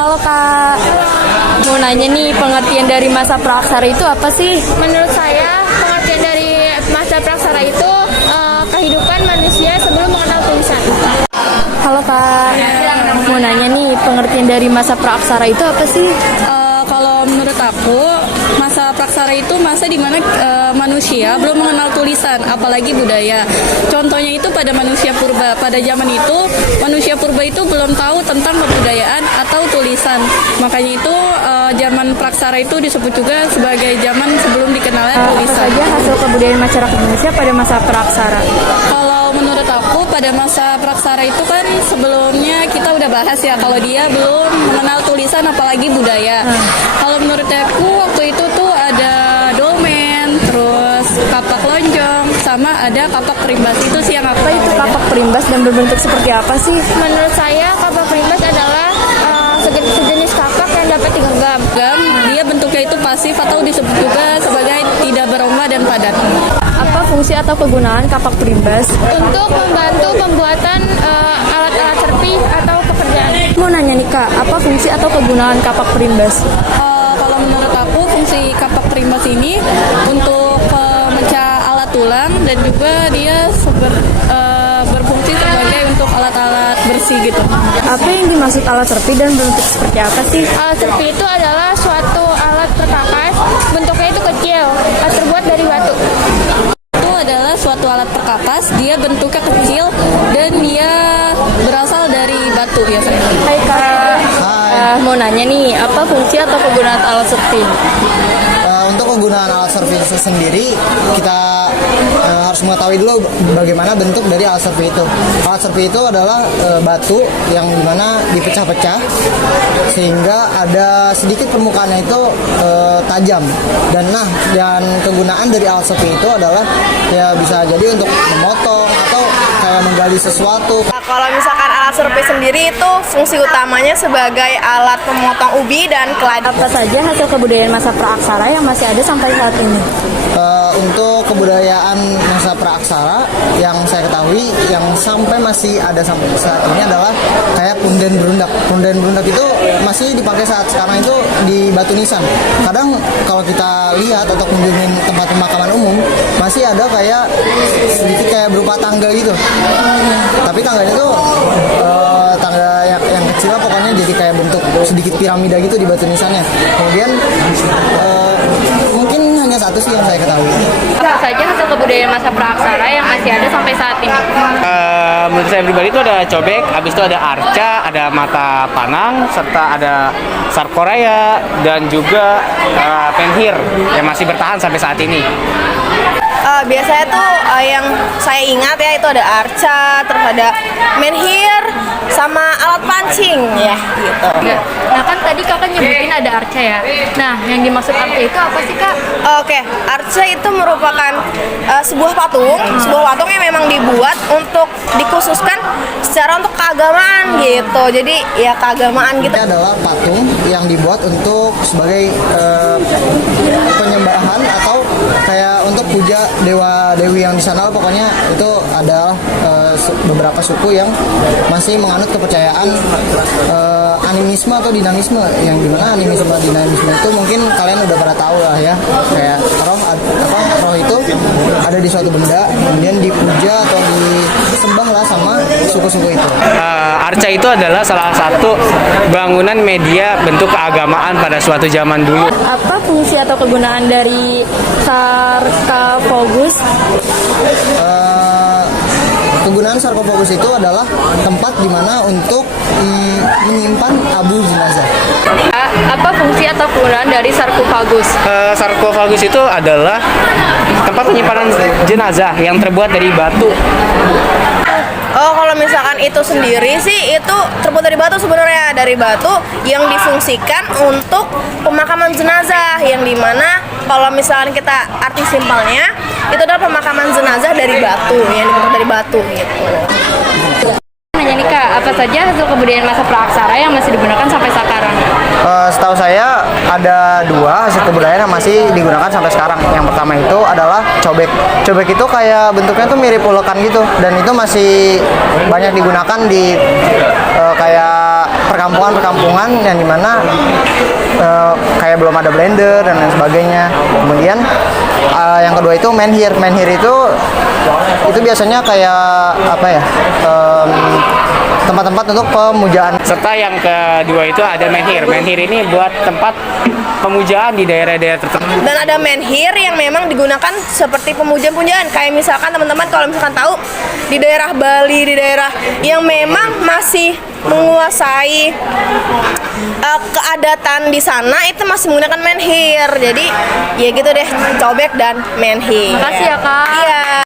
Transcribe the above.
Halo Kak, mau nanya nih, pengertian dari masa praaksara itu apa sih? Menurut saya, pengertian dari masa praksara itu kehidupan manusia sebelum mengenal tulisan. Halo Kak, mau nanya nih, pengertian dari masa praaksara itu apa sih? Kalau menurut aku, masa praksara itu masa di mana manusia belum mengenal tulisan, apalagi budaya. Contohnya itu pada manusia purba. Pada zaman itu, manusia purba itu belum tahu tentang kebudayaan atau tulisan. Makanya itu zaman praksara itu disebut juga sebagai zaman sebelum dikenalnya tulisan. Apa saja hasil kebudayaan masyarakat Indonesia pada masa praaksara? Kalau menurut aku pada masa praksara itu kan sebelumnya kita udah bahas ya kalau dia belum mengenal tulisan apalagi budaya. Kalau menurut aku waktu itu tuh ada dolmen, terus kapak lonjong, sama ada kapak perimbas. Itu sih yang aku Itu kapak perimbas dan berbentuk seperti apa sih? Menurut saya, kapak perimbas adalah sejenis kapak yang dapat digenggam. Dia bentuknya itu pasif atau disebut juga sebagai tidak berongga dan padat. Apa fungsi atau kegunaan kapak perimbas? Untuk membantu pembuatan alat-alat servis atau pekerjaan. Mau nanya nih Kak, apa fungsi atau kegunaan kapak perimbas? Kalau menurut aku fungsi kapak perimbas ini untuk pemecah alat tulang dan juga dia berfungsi sebagai untuk alat-alat bersih gitu. Apa yang dimaksud alat serpi dan bentuk seperti apa sih? Alat serpi itu adalah suatu alat perkakas, bentuknya itu kecil, terbuat dari batu. Itu adalah suatu alat perkakas, dia bentuknya kecil dan dia berasal dari batu biasanya. Hai Kak, mau nanya nih, apa fungsi atau kegunaan alat serpi? Untuk penggunaan alat servis sendiri, kita harus mengetahui dulu bagaimana bentuk dari alat servis itu. Alat servis itu adalah batu yang dimana dipecah-pecah sehingga ada sedikit permukaannya itu tajam. Dan kegunaan dari alat servis itu adalah ya bisa jadi untuk memotong atau kayak menggali sesuatu. Nah, kalau misalkan alat serpi sendiri itu fungsi utamanya sebagai alat pemotong ubi dan keladi. Apa saja hasil kebudayaan masa praaksara yang masih ada sampai saat ini? Untuk kebudayaan masa praaksara yang saya ketahui yang sampai masih ada sampai saat ini adalah kayak punden berundak. Punden berundak itu masih dipakai saat sekarang itu di Batu Nisan. Kadang kalau kita lihat atau kunjungin tempat pemakaman umum masih ada kayak sedikit kayak berupa tangga gitu. Tapi tangganya itu tangga yang kecil lah, pokoknya jadi kayak bentuk sedikit piramida gitu di Batu Nisannya. Kemudian mungkin hanya satu sih yang saya ketahui. Apa saja hasil kebudayaan masa praaksara yang masih ada sampai saat ini? Menurut saya pribadi itu ada cobek, habis itu ada arca, ada mata panang, serta ada sarkoraya dan juga penhir yang masih bertahan sampai saat ini. Biasanya tuh yang saya ingat ya itu ada arca, terus ada menhir, sama alat pancing ya gitu. Nah kan tadi kakak nyebutin ada arca ya. Nah yang dimaksud arca itu apa sih Kak? Oke, arca itu merupakan sebuah patung yang memang dibuat untuk dikhususkan secara untuk keagamaan gitu. Jadi ya keagamaan gitu. Ini adalah patung yang dibuat untuk sebagai penyembahan atau kayak untuk puja dewa dewi yang di sana. Pokoknya itu adalah beberapa suku yang masih menganut kepercayaan animisme atau dinamisme, yang dimana animisme dinamisme itu mungkin kalian udah pernah tahu lah ya, kayak roh itu ada di suatu benda kemudian dipuja atau disembah lah sama suku-suku itu. Arca itu adalah salah satu bangunan media bentuk keagamaan pada suatu zaman dulu. Apa fungsi atau kegunaan dari sarkofagus? Kegunaan sarkofagus itu adalah tempat di mana untuk menyimpan abu jenazah. Apa fungsi atau kegunaan dari sarkofagus? Sarkofagus itu adalah tempat penyimpanan jenazah yang terbuat dari batu. Oh, kalau misalkan itu sendiri sih itu terbuat dari batu sebenarnya, dari batu yang difungsikan untuk pemakaman jenazah, yang dimana kalau misalkan kita arti simpelnya itu adalah pemakaman jenazah dari batu, yang dibentuk dari batu gitu. Nanya nih Kak, apa saja hasil kebudayaan masa praaksara yang masih digunakan sampai sekarang? Setahu saya ada dua hasil kebudayaan yang masih digunakan sampai sekarang. Yang pertama itu adalah cobek. Cobek itu kayak bentuknya tuh mirip ulekan gitu, dan itu masih banyak digunakan di kayak perkampungan yang dimana kayak belum ada blender dan lain sebagainya. Kemudian yang kedua itu menhir. Menhir itu biasanya kayak apa ya? Tempat-tempat untuk pemujaan. Serta yang kedua itu ada menhir. Menhir ini buat tempat pemujaan di daerah-daerah tertentu. Dan ada menhir yang memang digunakan seperti pemujaan-pemujaan. Kayak misalkan teman-teman kalau misalkan tahu di daerah Bali, di daerah yang memang masih menguasai keadatan di sana itu masih menggunakan menhir. Jadi ya gitu deh, cobek dan menhir. Makasih ya Kak. Iya.